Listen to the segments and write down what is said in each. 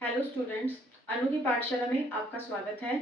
Hello students, अनु की पाठशाला में आपका स्वागत है।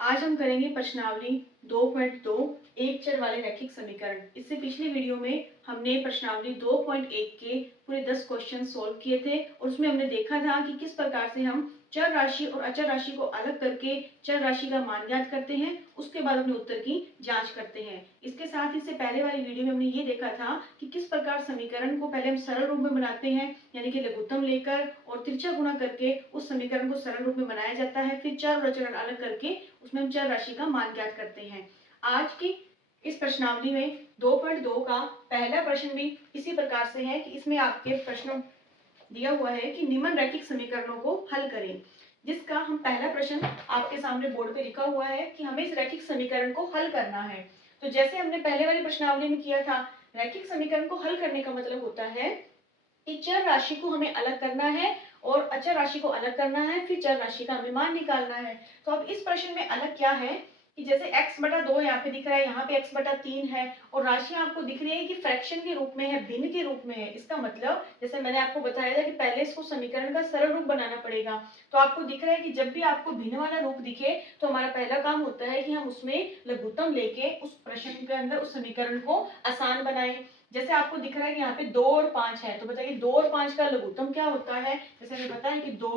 आज हम करेंगे प्रश्नावली 2.2 एक चर वाले रैखिक समीकरण। इससे पिछली वीडियो में हमने प्रश्नावली 2.1 के पूरे 10 क्वेश्चन सॉल्व किए थे और उसमें हमने देखा था कि किस प्रकार से हम चर राशि और अचर राशि को अलग करके चर राशि का मान ज्ञात करते हैं, उसके बाद अपने उत्तर की जांच करते हैं। इसके साथ ही इससे पहले वाली वीडियो में हमने ये देखा था कि किस प्रकार समीकरण को पहले हम सरल रूप में बनाते हैं, यानी कि लघुत्तम लेकर और तिरछा गुणा करके उस समीकरण को सरल रूप में बनाया जाता है। फिर चर और अचर अलग करके उसमें हम चर राशि का मान ज्ञात करते हैं। आज की इस प्रश्नावली में 2.2 का पहला प्रश्न भी इसी प्रकार से है कि इसमें आपके प्रश्न दिया हुआ है कि निम्न रैखिक समीकरणों को हल करें, जिसका हम पहला प्रश्न आपके सामने बोर्ड पे लिखा हुआ है कि हमें इस रैखिक समीकरण को हल करना है। तो जैसे हमने पहले वाली प्रश्नावली में किया था, रैखिक समीकरण को हल करने का मतलब होता है कि चर राशि को हमें अलग करना है और अचर राशि को अलग करना है, फिर चर राशि का हमें मान निकालना है। तो अब इस प्रश्न में अलग क्या है कि जैसे x बटा 2 यहाँ पे दिख रहा है, यहाँ पे x बटा 3 है और राशि आपको दिख रही है कि फ्रैक्शन के रूप में है, भिन्न के रूप में है। इसका मतलब जैसे मैंने आपको बताया था कि पहले इसको समीकरण का सरल रूप बनाना पड़ेगा। तो आपको दिख रहा है कि जब भी आपको भिन्न वाला रूप दिखे तो हमारा पहला काम होता है कि हम उसमें लघुत्तम लेके उस प्रश्न के अंदर उस समीकरण को आसान बनाएं। जैसे आपको दिख रहा है कि यहाँ पे 2 और 5 है, तो बताइए 2 और 5 का लघुत्तम क्या होता है। जैसे हमें पता है कि 2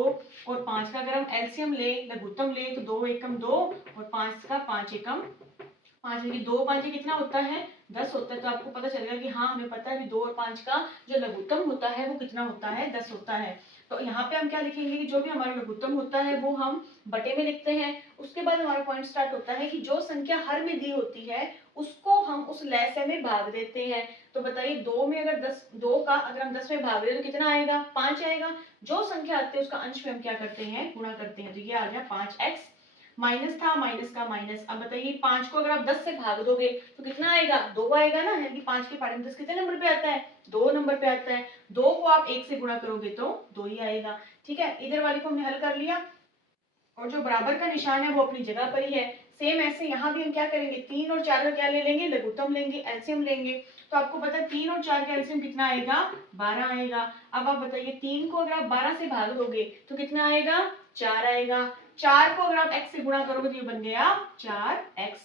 और 5 का अगर हम एलसीएम ले, लघुत्तम ले, तो 2 एकम 2 और 5 का 5 एकम 5, यानी 2 5 कितना होता है 10 होता है। तो आपको पता चलेगा कि हाँ, हमें पता है कि 2 और 5 का जो लघुत्तम होता है वो कितना होता है 10 होता है। तो यहाँ पे हम क्या लिखेंगे कि जो भी हमारा लघुत्तम होता है वो हम बटे में लिखते हैं। उसके बाद हमारा पॉइंट स्टार्ट होता है कि जो संख्या हर में दी होती है उसको हम उस लैसे में भाग देते हैं। तो बताइए 2 में अगर 10, 2 का अगर हम 10 में भाग दें तो कितना आएगा 5 आएगा। जो संख्या आती है उसका अंश में हम क्या करते हैं गुणा करते हैं। तो ये आ गया 5x, माइनस था, माइनस का माइनस। अब बताइए 5 को अगर आप 10 से भाग दोगे तो कितना आएगा 2 आएगा ना, यानी कि 5 के पारे में 10 कितने नंबर पे आता है 2 नंबर पे आता है। 2 को आप 1 से गुणा करोगे तो 2 ही आएगा। ठीक है, इधर वाली को हमने हल कर लिया और जो बराबर का निशान है वो अपनी जगह पर ही है। सेम ऐसे यहाँ भी हम क्या करेंगे 3 और 4 का क्या ले लेंगे लघुत्तम लेंगे, एलसीएम लेंगे। तो आपको पता है 3 और 4 का एलसीएम कितना आएगा 12 आएगा। अब आप बताइए 3 को अगर आप 12 से भाग दोगे तो कितना आएगा 4 आएगा। 4 को अगर आप x से गुणा करोगे तो ये बन गया 4x,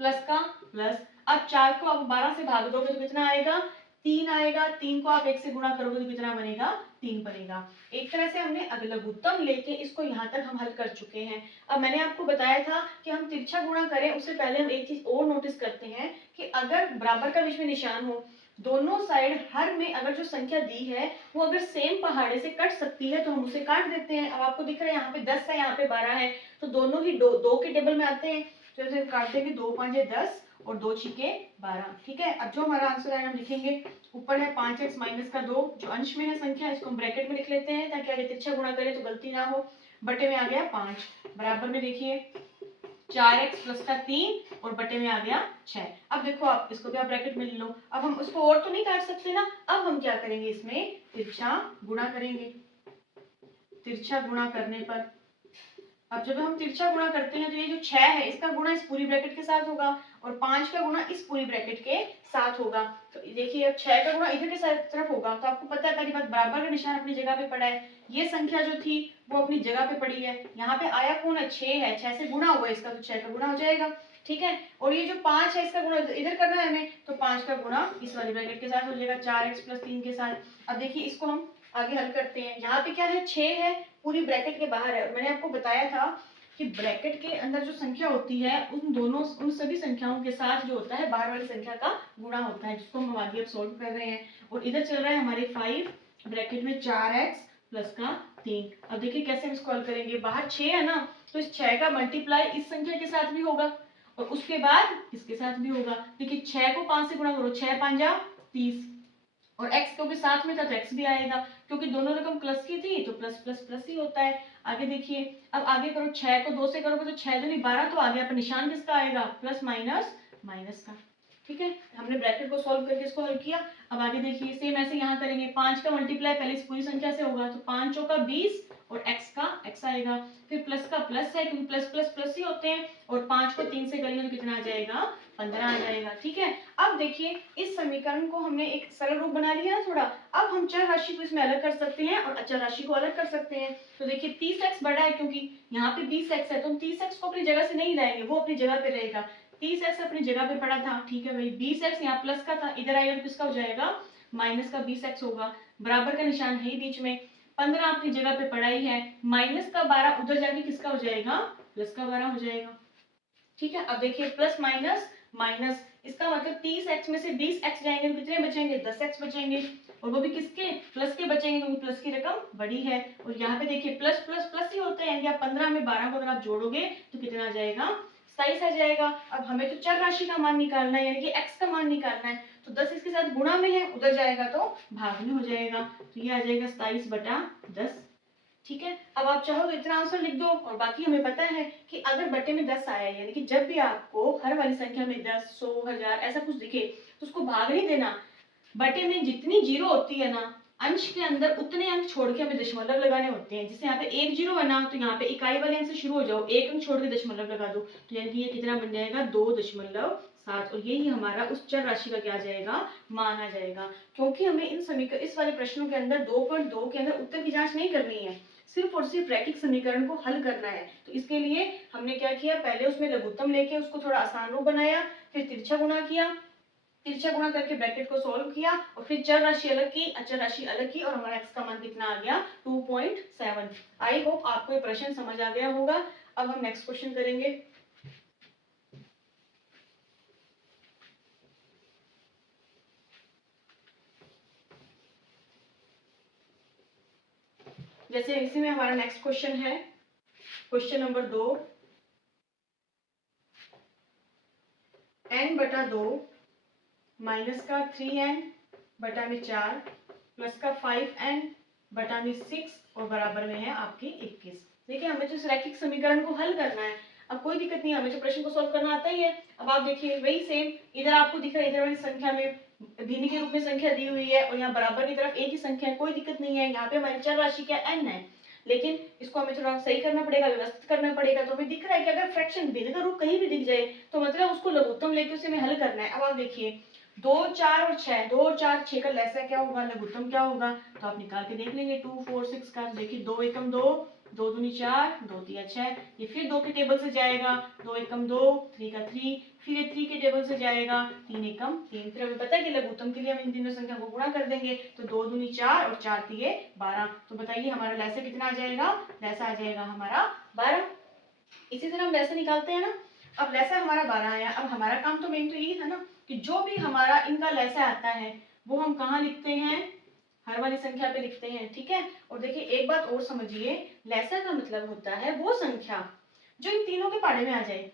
प्लस का प्लस। अब 4 को आप 12 से भाग दोगे तो कितना आएगा 3 आएगा। 3 को आप 1 से गुणा करोगे तो कितना बनेगा 3 बनेगा। एक तरह से हमने लघुत्तम लेके इसको यहाँ तक हम हल कर चुके हैं। अब मैंने आपको बताया था कि हम तिरछा गुणा करें उससे पहले हम एक चीज और नोटिस करते हैं कि अगर बराबर का बीच में निशान हो, दोनों साइड हर में अगर जो संख्या दी है वो अगर सेम पहाड़े से कट सकती है तो हम उसे काट देते हैं। अब आपको दिख रहा है यहाँ पे 10 है, यहाँ पे 12 है, तो दोनों ही दो के टेबल में आते हैं। तो इसे काट देंगे, 2 5 10 और 2 छिके 12। ठीक है, अब जो हमारा आंसर है हम लिखेंगे ऊपर है 5x माइनस का 2, जो अंश में है संख्या इसको हम ब्रैकेट में लिख लेते हैं ताकि आगे तिरछा गुणा करें तो गलती ना हो। बटे में आ गया 5, बराबर में देखिए 4x प्लस का 3 और बटे में आ गया 6। अब देखो आप इसको भी आप ब्रैकेट में ले लो। अब हम उसको और तो नहीं काट सकते ना, अब हम क्या करेंगे इसमें तिरछा गुणा करेंगे। तिरछा गुणा करने पर अब जब हम तिरछा गुणा करते हैं तो ये जो 6 है इसका गुणा इस पूरी ब्रैकेट के साथ होगा और 5 का गुणा इस पूरी ब्रैकेट के साथ होगा। तो देखिए अब 6 का गुणा इधर के तरफ होगा। तो आपको पता है पहली बात बराबर का निशान अपनी जगह पे पड़ा है, ये संख्या जो थी वो अपनी जगह पे पड़ी है। यहाँ पे आया कौन है 6 है, 6 से गुणा हुआ इसका तो 6 का गुणा हो जाएगा। ठीक है, और ये जो 5 है इसका गुणा इधर करना है हमें, तो 5 का गुणा इस वाली ब्रैकेट के साथ हो जाएगा 4x प्लस 3 के साथ। अब देखिए इसको हम आगे हल करते हैं। यहाँ पे क्या है 6 है, पूरी ब्रैकेट के बाहर है और मैंने आपको बताया था कि ब्रैकेट के अंदर जो संख्या होती है उन सभी संख्याओं के साथ जो होता है बाहर वाली संख्या का गुणा होता है, जिसको हम आगे अब सॉल्व कर रहे हैं। और इधर चल रहा है हमारे 5 ब्रैकेट में 4x प्लस का 3। अब देखिए कैसे हम इसको हल करेंगे, बाहर 6 है ना, तो इस 6 का मल्टीप्लाई इस संख्या के साथ भी होगा और उसके बाद इसके साथ भी होगा। देखिए 6 को 5 से गुणा करो, 6 5 जा 30 और x को भी साथ में था तो x भी आएगा, क्योंकि दोनों रकम प्लस की थी तो प्लस प्लस प्लस ही होता है। आगे देखिए, अब आगे करो 6 को 2 से करोगे तो 6 दूनी 12, तो आगे पर निशान किसका आएगा प्लस माइनस माइनस का। ठीक है, हमने ब्रैकेट को सॉल्व करके इसको हल किया। अब आगे देखिए सेम ऐसे यहाँ करेंगे, 5 का मल्टीप्लाई पहले इस पूरी संख्या से होगा, तो 5 चौका 20 और x का x आएगा, फिर प्लस का प्लस है क्योंकि प्लस प्लस प्लस ही होते हैं, और 5 को 3 से करेंगे तो कितना आ जाएगा, 15 आ जाएगा। ठीक है, अब देखिए इस समीकरण को हमने एक सरल रूप बना लिया ना थोड़ा। अब हम चर राशि को इसमें अलग कर सकते हैं और अचर राशि को अलग कर सकते हैं। तो देखिए 30x बड़ा है क्योंकि यहाँ पे 20x है, तो हम 30x को अपनी जगह से नहीं लाएंगे, वो अपनी जगह पे रहेगा। 30x अपनी जगह पे पड़ा था, ठीक है भाई। 20x यहाँ प्लस का था, इधर आएगा तो किसका हो जाएगा, माइनस का 20x होगा, बराबर का निशान है ही बीच में। 15 अपनी जगह पे पड़ा ही है, माइनस का 12 उधर जाके किसका हो जाएगा, प्लस का 12 हो जाएगा। ठीक है, अब देखिए प्लस माइनस माइनस, इसका मतलब 30x में से 20x जाएंगे तो कितने बचेंगे, 10x बचेंगे, और वो भी किसके, प्लस के बचेंगे क्योंकि प्लस की रकम बड़ी है। और यहाँ पे देखिए प्लस प्लस प्लस ही होते हैं, या 15 में 12 को अगर आप जोड़ोगे तो कितना आ जाएगा, 27 आ जाएगा। अब हमें तो चर राशि का मान निकालना है, यानी कि x का मान निकालना है, तो 10 इसके साथ गुणा में है, उधर जाएगा तो भाग में हो जाएगा, तो ये आ जाएगा 27/10। ठीक है, अब आप चाहो तो इतना आंसर लिख दो, और बाकी हमें पता है कि अगर बटे में 10 आया, यानी कि जब भी आपको हर वाली संख्या में 10, 100, 1000 ऐसा कुछ दिखे तो उसको भाग नहीं देना। बटे में जितनी जीरो होती है ना, अंश के अंदर उतने अंक छोड़ के हमें दशमलव लगाने होते हैं। जैसे यहाँ पे 1 जीरो बना, तो यहाँ पे इकाई वाले अंक से शुरू हो जाओ, एक अंक छोड़ के दशमलव लगा दो, तो यानी कि ये कितना बन जाएगा, 2.7, और यही हमारा उस चर राशि का क्या आ जाएगा, मान आ जाएगा। क्योंकि हमें इस वाले प्रश्नों के अंदर 2.2 के अंदर उत्तर की जांच नहीं करनी है, सिर्फ और सिर्फ रैखिक समीकरण को हल करना है। तो इसके लिए हमने क्या किया, पहले उसमें लघुत्तम लेके उसको थोड़ा आसान रूप बनाया, फिर तिरछा गुणा किया, तिरछा गुणा करके ब्रैकेट को सॉल्व किया, और फिर चर राशि अलग की, अचर राशि अलग की, और हमारा x का मान कितना आ गया, 2.7। आई होप आपको ये प्रश्न समझ आ गया होगा। अब हम नेक्स्ट क्वेश्चन करेंगे। जैसे इसी में हमारा नेक्स्ट क्वेश्चन है, क्वेश्चन नंबर 2, n/2 माइनस का 3n बटा में 4 प्लस का 5n बटा में 6 और बराबर में है आपके 21। देखिए हमें तो इस रैखिक समीकरण को हल करना है। अब कोई दिक्कत नहीं, हमें तो प्रश्न को सॉल्व करना आता ही है। अब आप देखिए वही सेम, इधर आपको दिख रहा है, इधर वाली संख्या में भिन्न के रूप में संख्या दी हुई है, और यहाँ बराबर की तरफ एक ही संख्या है, कोई दिक्कत नहीं है। यहाँ पे हमारी चर राशि क्या n है, लेकिन इसको हमें थोड़ा सही करना पड़ेगा, व्यवस्थित करना पड़ेगा। तो हमें दिख रहा है कि अगर फ्रैक्शन भिन्न का रूप कहीं भी दिख जाए तो मतलब उसको लघुत्तम लेके उसे हमें हल करना है। अब आप देखिए 2, 4 और 6, 2 और 4, 6 का लैसा क्या होगा, लघुत्तम क्या होगा, तो आप निकाल के देख लेंगे 2, 4, 6 का। देखिए 2 एकम 2, 2 दूनी 4, 2 तिया 6, ये फिर 2 के टेबल से जाएगा, 2 एकम 2, 3 का 3, फिर ये 3 के टेबल से जाएगा, 3 एकम 3। फिर हमें पता है कि लघुत्तम के लिए हम इन तीनों संख्या को गुणा कर देंगे, तो 2 दूनी 4 और 4 तिये 12। तो बताइए हमारा लैसा कितना आ जाएगा, लैसा आ जाएगा हमारा 12। इसी तरह हम लैसा निकालते हैं ना। अब लैसा हमारा 12 आया, अब हमारा काम तो मेन तो यही था ना कि जो भी हमारा इनका लैसा आता है वो हम कहाँ लिखते हैं, हर वाली संख्या पे लिखते हैं। ठीक है, और देखिए एक बात और समझिए, लैसा का मतलब होता है वो संख्या जो इन तीनों के पाड़े में आ जाए।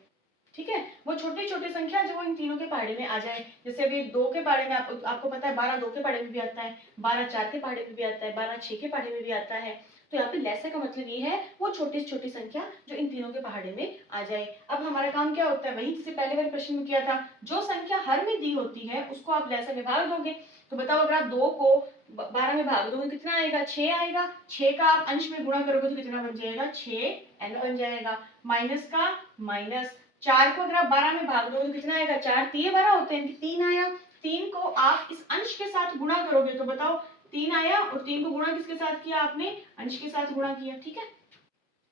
ठीक है, वो छोटी छोटी संख्या जो इन तीनों के पहाड़े में आ जाए। जैसे अभी 2 के पहाड़े में आपको पता है 12 2 के पहाड़े में भी आता है, 12 4 के पहाड़े में भी आता है, 12 6 के पहाड़े में भी आता है। तो यहाँ पे लैसा का मतलब ये है वो छोटी से छोटी संख्या जो इन तीनों के पहाड़े में आ जाए। अब हमारा काम क्या होता है, वही जिसे पहले वाले प्रश्न में किया था, जो संख्या हर में दी होती है उसको आप लैसा में भाग दोगे। तो बताओ अगर आप 2 को 12 में भाग दोगे कितना आएगा, 6 आएगा। 6 का आप अंश में गुणा करोगे तो कितना बन जाएगा, 6n बन जाएगा। माइनस का माइनस, 4 को अगर आप 12 में भाग दोगे तो कितना आएगा, 4 तिये 12 होते हैं, 3 आया। 3 को आप इस अंश के साथ गुणा करोगे तो बताओ 3 आया, और 3 को गुणा किसके साथ किया आपने, अंश के साथ गुणा किया। ठीक है,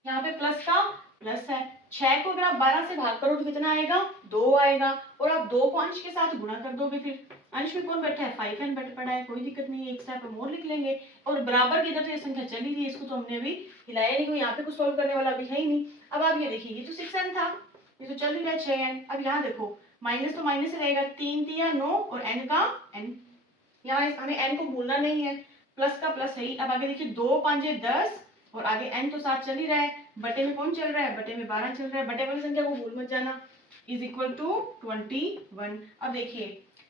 यहाँ पे प्लस का प्लस है। 6 को अगर आप 12 से भाग करो तो कितना आएगा, 2 आएगा, और आप 2 को अंश के साथ गुणा कर दोगे, फिर अंश में कौन बैठा है, 5n बैठ पड़ा है, कोई दिक्कत नहीं है, एक स्टेप हम और लिख लेंगे। और बराबर की इधर तो ये संख्या चली गई, इसको तो हमने अभी हिलाया नहीं, यहाँ पे कुछ सॉल्व करने वाला अभी है ही नहीं। अब आप ये देखिए, ये तो 6n था, ये तो चल ही रहा है 6n। अब यहाँ देखो माइनस तो माइनस ही रहेगा, 3 तिया 9 और n का n, यहाँ हमें n को भूलना नहीं है, प्लस का प्लस है ही। अब आगे देखिए 2 5 10, और आगे n तो साथ चल ही रहा है, बटे में कौन चल रहा है, बटे में 12 चल रहा है, बटे वाली संख्या को भूल मत जाना, इज इक्वल टू 21। अब देखिए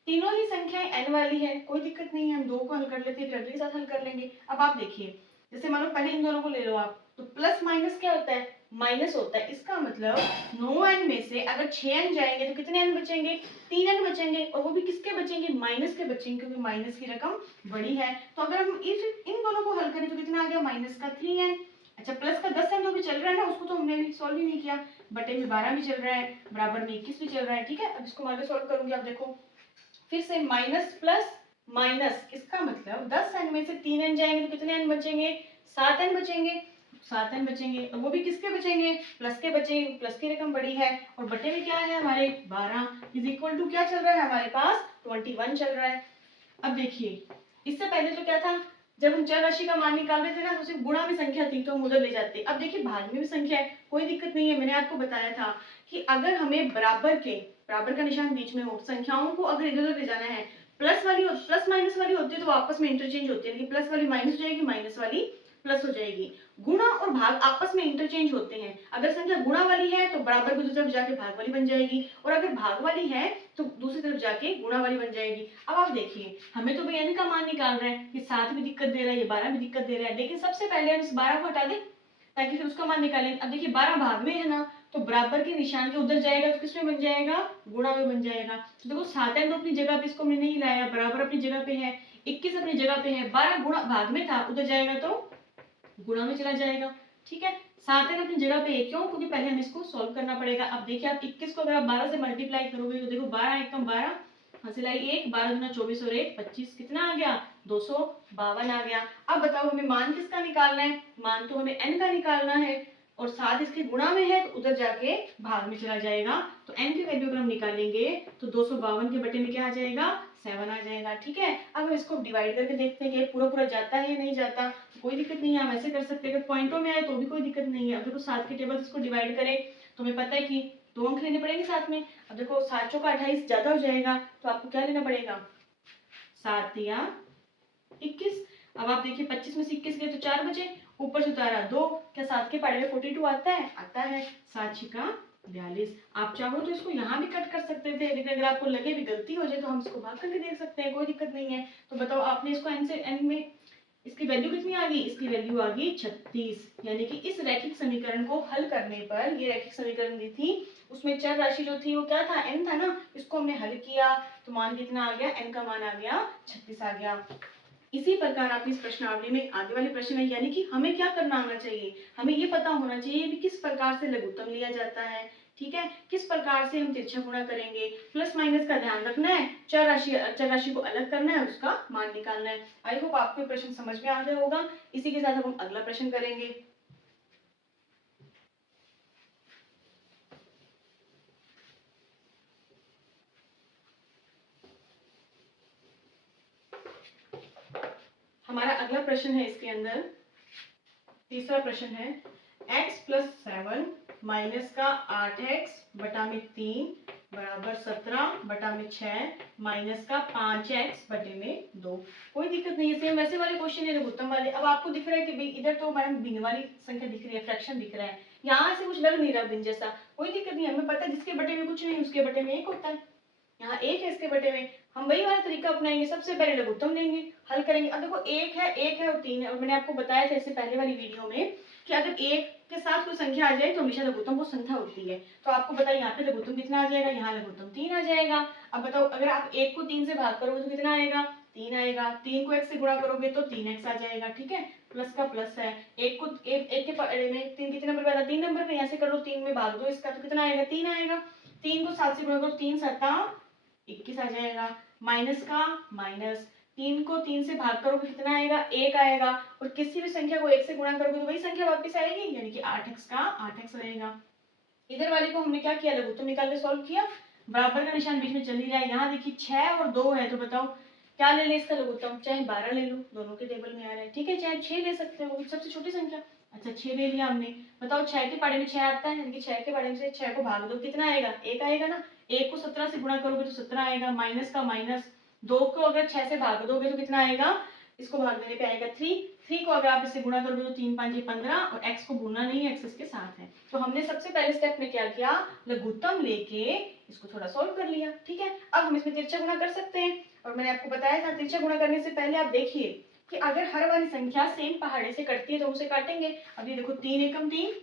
तीनों ही संख्याएं n वाली है, कोई दिक्कत नहीं है, हम 2 को हल कर लेते हैं, फिर अगले के साथ हल कर लेंगे। अब आप देखिए जैसे मानो पहले इन दोनों को ले लो आप, तो प्लस माइनस क्या होता है, माइनस होता है। इसका मतलब 9n में से अगर 6n जाएंगे तो कितने n बचेंगे? 3n बचेंगे, और वो भी किसके बचेंगे? माइनस के बचेंगे, क्योंकि माइनस की रकम बड़ी है। तो अगर हम इन दोनों को हल करें तो कितना आ गया? माइनस का 3n। अच्छा, प्लस का 10n तो भी चल रहा है ना, उसको तो हमने भी सॉल्व ही नहीं किया। बटे में 12 भी चल रहा है, बराबर में 21 भी चल रहा है। ठीक है, अब इसको आगे सॉल्व करूंगी। आप देखो फिर से माइनस प्लस माइनस, इसका मतलब 10n में से 3n जाएंगे तो कितने n बचेंगे? 7n बचेंगे। 7n बचेंगे, और वो भी किसके बचेंगे? प्लस के बचेंगे, प्लस की रकम बड़ी है। और बटे में क्या है हमारे? 12 इज इक्वल टू क्या चल रहा है हमारे पास? 21 चल रहा है। अब देखिए, इससे पहले तो क्या था, जब हम चर राशि का मान निकाल रहे थे ना, तो सिर्फ गुणा में संख्या थी तो हम उधर ले जाते। अब देखिए भाग में भी संख्या है, कोई दिक्कत नहीं है। मैंने आपको बताया था कि अगर हमें बराबर का निशान बीच में हो, संख्याओं को अगर इधर उधर ले जाना है, प्लस माइनस वाली होती है तो आपस में इंटरचेंज होती है, लेकिन प्लस वाली माइनस हो जाएगी, माइनस वाली प्लस हो जाएगी। गुणा और भाग आपस में इंटरचेंज होते हैं। अगर संख्या गुणा वाली है तो बराबर को दूसरी तरफ जाके भाग वाली बन जाएगी, और अगर भाग वाली है तो दूसरी तरफ जाके गुणा वाली बन जाएगी। अब आप देखिए, हमें तो भाई n का मान निकाल रहा है, ये 7 भी दिक्कत दे रहा है, ये 12 भी दिक्कत दे रहा है, लेकिन सबसे पहले हम इस 12 को हटा दें ताकि फिर उसका मान निकालें। अब देखिए 12 भाग में है ना, तो बराबर के निशान के उधर जाएगा तो किसमें बन जाएगा? गुणा में बन जाएगा। तो देखो 7n तो अपनी जगह पे, इसको हमने नहीं लाया, बराबर अपनी जगह पे है, 21 अपनी जगह पे है, 12 गुणा भाग में था, उधर जाएगा तो गुणा में चला जाएगा। ठीक है, 7n अपनी जगह पे है, क्यों? क्योंकि पहले हमें इसको सॉल्व करना पड़ेगा। अब देखिए आप 21 को अगर आप 12 से मल्टीप्लाई करोगे तो देखो 12 एकम 12, हासिल 1, 12 दूना 24 और 1 25, कितना आ गया? 252 आ गया। अब बताओ हमें मान किसका निकालना है? मान तो हमें n का निकालना है, और 7 इसके गुणा में है तो उधर जाके भाग में चला जाएगा। तो n की वैल्यू अगर हम निकालेंगे तो 252 के बटे में क्या आ जाएगा? 7 आ जाएगा। ठीक है, अब हम इसको डिवाइड करके देखते हैं कि पूरा पूरा जाता है या नहीं जाता। कोई दिक्कत नहीं है, हम ऐसे कर सकते हैं, अगर पॉइंटों में आए तो भी कोई दिक्कत नहीं है। अगर तो 7 के टेबल इसको डिवाइड करें तो हमें पता है कि 2 अंक लेने पड़ेंगे साथ में। अब देखो 7 चौका 28 ज्यादा हो जाएगा, तो आपको क्या लेना पड़ेगा? 7 या 21। अब आप देखिए 25 में से 21 गए तो 4 बचे, ऊपर से उतारा 2, क्या 7 के पढ़े में 42 आता है? आता है। 7 छिका 42। आप चाहो तो इसको यहाँ भी कट कर सकते थे, लेकिन अगर आपको लगे भी गलती हो जाए तो हम इसको भाग करके देख सकते हैं, कोई दिक्कत नहीं है। तो बताओ आपने इसको n से n में इसकी वैल्यू कितनी आ गई? इसकी वैल्यू आ गई 36। यानी कि इस रैखिक समीकरण को हल करने पर, ये रैखिक समीकरण दी थी, उसमें चर राशि जो थी वो क्या था? n था ना, इसको हमने हल किया तो मान कितना आ गया? n का मान आ गया 36 आ गया। इसी प्रकार आपकी इस प्रश्नावली में आगे वाले प्रश्न है, यानी कि हमें क्या करना आना चाहिए? हमें ये पता होना चाहिए कि किस प्रकार से लघुत्तम लिया जाता है। ठीक है, किस प्रकार से हम तिरछा गुणा करेंगे, प्लस माइनस का ध्यान रखना है, चर राशि को अलग करना है, उसका मान निकालना है। आई होप आपको प्रश्न समझ में आ गया होगा। इसी के साथ हम अगला प्रश्न करेंगे। हमारा अगला प्रश्न है, इसके अंदर तीसरा प्रश्न है, x प्लस 7 माइनस का 8x बटा में 3 बराबर 17 बटा में 6 माइनस का 5x बटे में 2। कोई दिक्कत नहीं है, सेम वैसे वाले क्वेश्चन है लघुत्तम वाले। अब आपको दिख रहा है कि भाई इधर तो मैडम भिन्न वाली संख्या दिख रही है, फ्रैक्शन दिख रहा है, यहाँ से कुछ लग नहीं रहा भिन्न जैसा। कोई दिक्कत नहीं है, हमें पता है जिसके बटे में कुछ नहीं उसके बटे में 1 होता है। यहाँ 1 है, इसके बटे में हम वही वाला तरीका अपनाएंगे, सबसे पहले लघुत्तम लेंगे, हल करेंगे। अब देखो 1 है और 3 है, और मैंने आपको बताया था इससे पहले वाली वीडियो में कि अगर 1 के साथ कोई संख्या आ जाए तो हमेशा लघुत्तम वो संख्या होती है। तो आपको बताइए यहाँ पे लघुत्तम कितना आ जाएगा? यहाँ लघुत्तम 3 आ जाएगा। अब बताओ अगर आप 1 को 3 से भाग करोगे तो कितना आएगा? 3 आएगा। 3 को 1 से गुणा करोगे तो 3x आ जाएगा। ठीक है, प्लस का प्लस है। 1 को 1 के पड़े में 3 कितने नंबर पे आता? 3 नंबर पे। यहाँ से कर लो, 3 में भाग दो इसका तो कितना आएगा? 3 आएगा। 3 को 7 से गुणा करो, 3 7 21 आ जाएगा। माइनस का माइनस, 3 को 3 से भाग करोगे कितना आएगा? 1 आएगा। और किसी भी संख्या को 1 से गुणा करोगे तो वही संख्या वापस आएगी, यानी कि 8x का 8x रहेगा। इधर वाले को हमने क्या किया? लघुत्तम निकाल के सॉल्व किया। बराबर का निशान बीच में चल ही रहा है। यहाँ देखिए 6 और 2 है, तो बताओ क्या ले ले इसका लघुत्तम? चाहे 12 ले लो, दोनों के टेबल में आ रहा है। ठीक है, चाहे 6 ले सकते हो, सबसे छोटी संख्या। अच्छा 6 ले लिया हमने। बताओ 6 के पढ़े में 6 आता है, यानी कि 6 के पढ़े में से 6 को भाग दो, कितना आएगा? 1 आएगा ना। 1 को 17 से गुणा करोगे तो 17 आएगा। माइनस का माइनस, 2 को अगर 6 से भाग दोगे तो कितना आएगा? इसको भाग देने पे आएगा 3। 3 को अगर आप इससे गुणा करोगे तो 3 5 15, और x को गुणा नहीं है, x इसके साथ है। तो हमने सबसे पहले स्टेप में क्या किया? लघुत्तम लेके इसको थोड़ा सॉल्व कर लिया। ठीक है, अब हम इसमें तिरछा गुणा कर सकते हैं, और मैंने आपको बताया था तिरछा गुणा करने से पहले आप देखिए कि अगर हर वाली संख्या सेम पहाड़े से कटती है तो उसे काटेंगे। अब ये देखो 3 एकम 3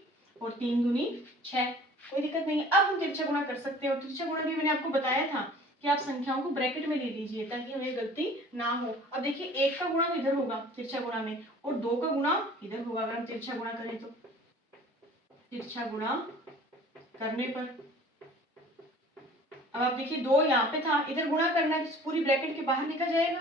और 3 दूनी 6, कोई दिक्कत नहीं है। अब हम तिरछा गुणा कर सकते हैं और तिरछा गुणा भी मैंने आपको बताया था कि आप संख्याओं को ब्रैकेट में ले लीजिए ताकि हमें गलती ना हो। अब देखिए 1 का गुणा इधर होगा तिरछा गुणा में और 2 का गुणा इधर होगा अगर हम तिरछा गुणा करें तो। तिरछा गुणा करने पर अब आप देखिए 2 यहाँ पे था, इधर गुणा करना है तो पूरी ब्रैकेट के बाहर लिखा जाएगा।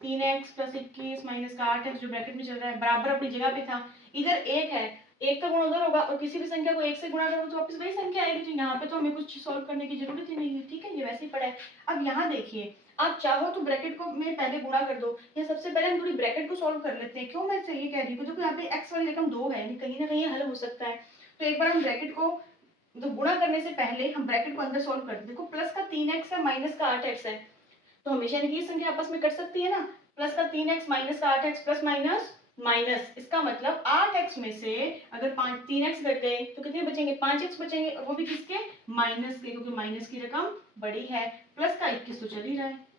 3x + 21 - का 8x जो ब्रैकेट में चल रहा है बराबर अपनी जगह पे था। इधर 1 है, 1 का गुणा उधर होगा और किसी भी संख्या को 1 से गुणा करो तो वापस वही संख्या आएगी। तो यहाँ पे तो हमें कुछ सॉल्व करने की जरूरत ही नहीं है, ठीक है, ये वैसे ही पड़ा है। अब यहाँ देखिए आप चाहो तो ब्रैकेट को में पहले गुणा कर दो या सबसे पहले हम थोड़ी ब्रैकेट को सॉल्व कर लेते हैं। क्यों मैं ये कह रही हूँ, देखो यहाँ पे x वाली रकम 2 है, कहीं ना कहीं हल हो सकता है। तो एक बार हम ब्रैकेट को तो गुणा करने से पहले हम ब्रैकेट को अंदर सॉल्व करते हैं। देखो प्लस का 3x है माइनस का 8x है, तो हमेशा इनकी संख्या आपस में कट सकती है ना। प्लस का 3x माइनस का 8x प्लस माइनस माइनस, इसका मतलब 8x में से अगर 3x घट गए तो कितने बचेंगे, 5x बचेंगे और वो भी किसके, माइनस के, क्योंकि माइनस की रकम बड़ी है। प्लस का 21 तो चल ही रहा है,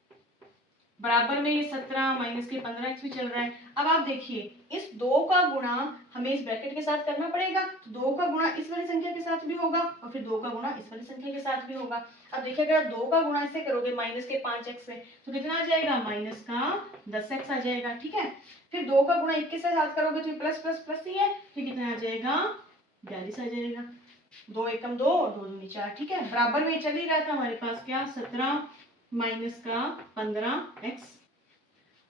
बराबर में ये 17 माइनस के 15x भी चल रहा है। अब आप देखिए इस 2 का गुणा हमें इस ब्रैकेट के साथ करना पड़ेगा, तो 2 का गुणा इस वाली संख्या के साथ भी होगा और फिर 2 का गुणा इस वाली संख्या के साथ भी होगा। अब देखिए अगर आप 2 का गुणा इससे करोगे माइनस के 5x से तो कितना आ जाएगा, माइनस का 10x आ जाएगा, ठीक है। फिर 2 का गुणा 21 से साथ करोगे तो प्लस प्लस प्लस ही है, फिर कितना आ जाएगा, 42 आ जाएगा। 2 एकम 2 और 2 दूनी 4, ठीक है। बराबर में चल ही रहा था हमारे पास क्या, 17 माइनस का 15x।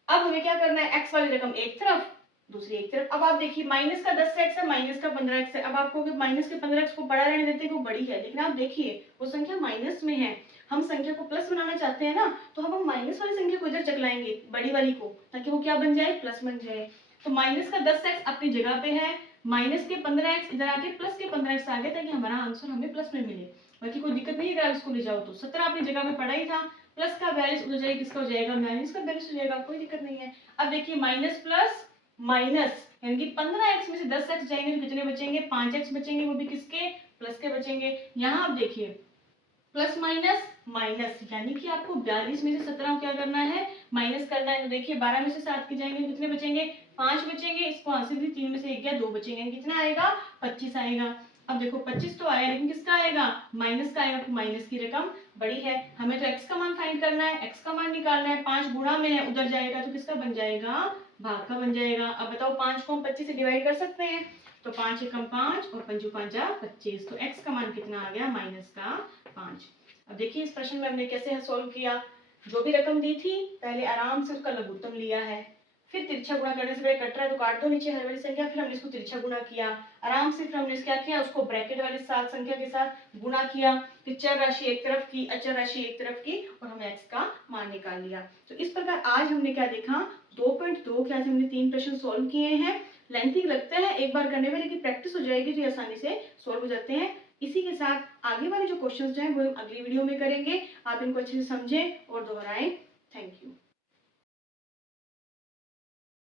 अब हमें क्या करना है, x वाली रकम एक तरफ दूसरी एक तरफ। अब आप देखिए माइनस का 10x है माइनस का 15x है। अब आपको माइनस के 15x को बड़ा रहने देते हैं, वो बड़ी है, लेकिन आप देखिए वो संख्या माइनस में है, हम संख्या को प्लस बनाना चाहते हैं ना, तो हम माइनस वाली संख्या को इधर चकलाएंगे बड़ी वाली को, ताकि वो क्या बन जाए, प्लस बन जाए। तो माइनस का 10x अपनी जगह पे है, माइनस के 15x इधर आके प्लस के 15x आ गए, ताकि हमारा आंसर हमें प्लस में मिले। बाकी कोई दिक्कत नहीं है अगर इसको ले जाओ तो। 17 अपनी जगह पे पड़ा ही था, प्लस का 42 उधर जाएगा, किसका हो जाएगा, माइनस का 42 हो जाएगा, कोई दिक्कत नहीं है। अब देखिए माइनस प्लस माइनस यानी कि 15x में से 10x जाएंगे तो कितने बचेंगे, 5x बचेंगे, वो भी किसके, प्लस के बचेंगे। यहाँ आप देखिए प्लस माइनस माइनस यानी कि आपको 42 में से 17 क्या करना है, माइनस करना है। तो देखिए 12 में से 7 के जाएंगे कितने बचेंगे, 5 बचेंगे, इसको हासिल भी 3 में से 1 गया 2 बचेंगे, कितना आएगा, 25 आएगा। अब देखो 25 तो आया लेकिन किसका आएगा, माइनस का आएगा, तो माइनस की रकम बड़ी है, हमें तो x का मान फाइंड करना है, x का मान निकालना है। 5 गुणा में है, उधर जाएगा तो किसका बन जाएगा, भाग का बन जाएगा। अब बताओ 5 को हम 25 से डिवाइड कर सकते हैं, तो 5 एकम 5 और 5 5 25, तो x का मान कितना आ गया, माइनस का 5। अब देखिए इस प्रश्न में हमने कैसे सॉल्व किया, जो भी रकम दी थी पहले आराम से उसका लघुत्तम लिया है, फिर तिरछा गुणा करने से पहले कट रहा है तो काट दो नीचे हर वाली संख्या, फिर हमने इसको तिरछा गुणा किया आराम से, फिर हमने क्या किया, उसको ब्रैकेट वाली सात संख्या के साथ गुणा किया, फिर चर राशि एक तरफ की अचर राशि एक तरफ की और हमने x का मान निकाल लिया। तो इस प्रकार आज हमने क्या देखा, 2.2 के आज हमने 3 प्रश्न सॉल्व किए हैं। लेंथी लगता है एक बार करने में, लेकिन प्रैक्टिस हो जाएगी तो ये आसानी से सॉल्व हो जाते हैं। इसी के साथ आगे वाले जो क्वेश्चंस हैं वो हम अगली वीडियो में करेंगे, आप इनको अच्छे से समझें और दोहराएं। Thank you.